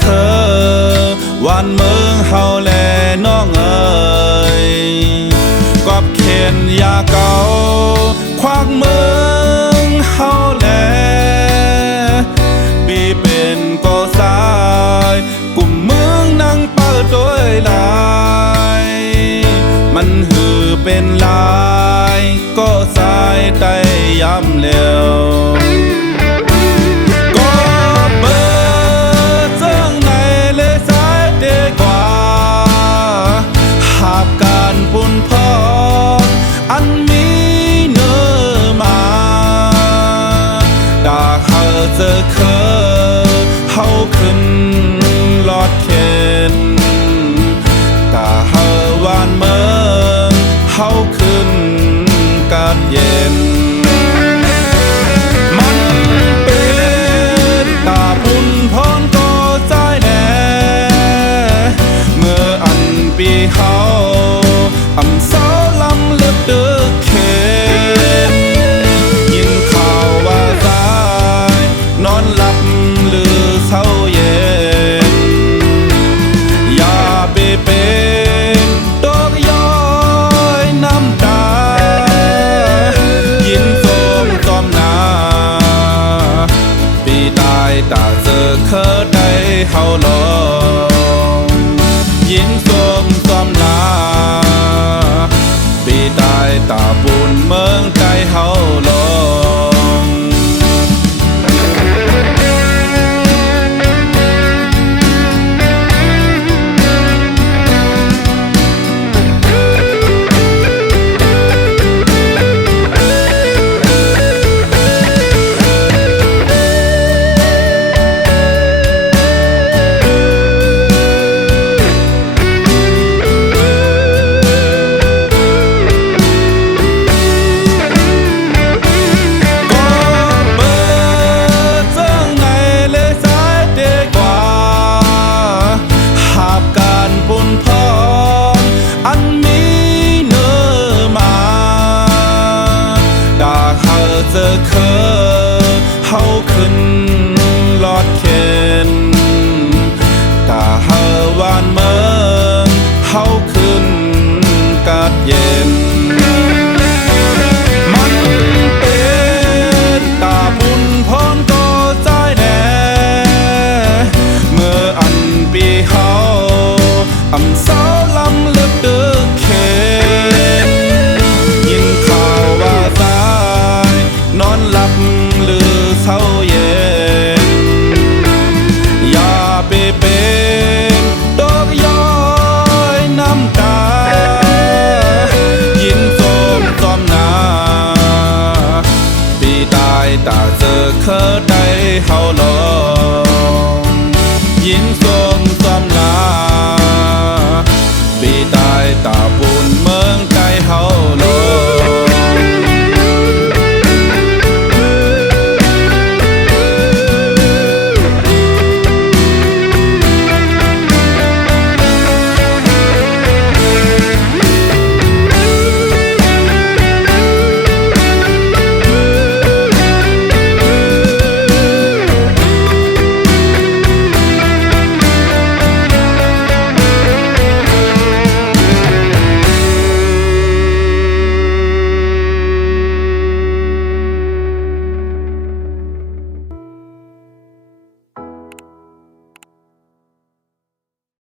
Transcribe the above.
เคอวันเมืองเฮาแลน้องเอ๋ยกอบเข็นยาเก่าควักเมืองเฮาแลปีเป็นก็สายกลุ่มเมืองนั่งเปิดด้วยลายมันหือเป็นลายก็สายไต่ย้ำเร็วปุ่นพออันมีเนื้อมาดาเฮาเจอเคอเฮาขึ้นลอดเข็นดาเฮาวานเมืองเฮาขึ้นกัดเย็นมันเป็นตาปุ่นพรก็ใจแน่เมื่ออันปีเฮาอำสาวลำลึกดึกเข็นยินข่าวว่าสายนอนหลับหรือเศร้าเย็นอย่าไปเป็นดอกย้อยน้ำตายินโสมจอมนาปีตายตาเจอเคอได้เฮาลองยินโสมจอมนาปีตายตาบุญเมืองใจเฮาลงเจอเคอเฮาขึ้นลอดเข็นตาเฮาวานเมืองเฮาขึ้นกัดเย็นมันเป็นตาบุญพรก็ใจแน่เมื่ออันปีเฮาอำสาวลำลึกดึกเข็นยินข่าวว่าสายนอนหลับหรือเศร้าเย็นอย่าไปเป็นดอกย้อยน้ำตายินโสมจอมนาปีตายตาเจอเคอได้เฮาลองยินโส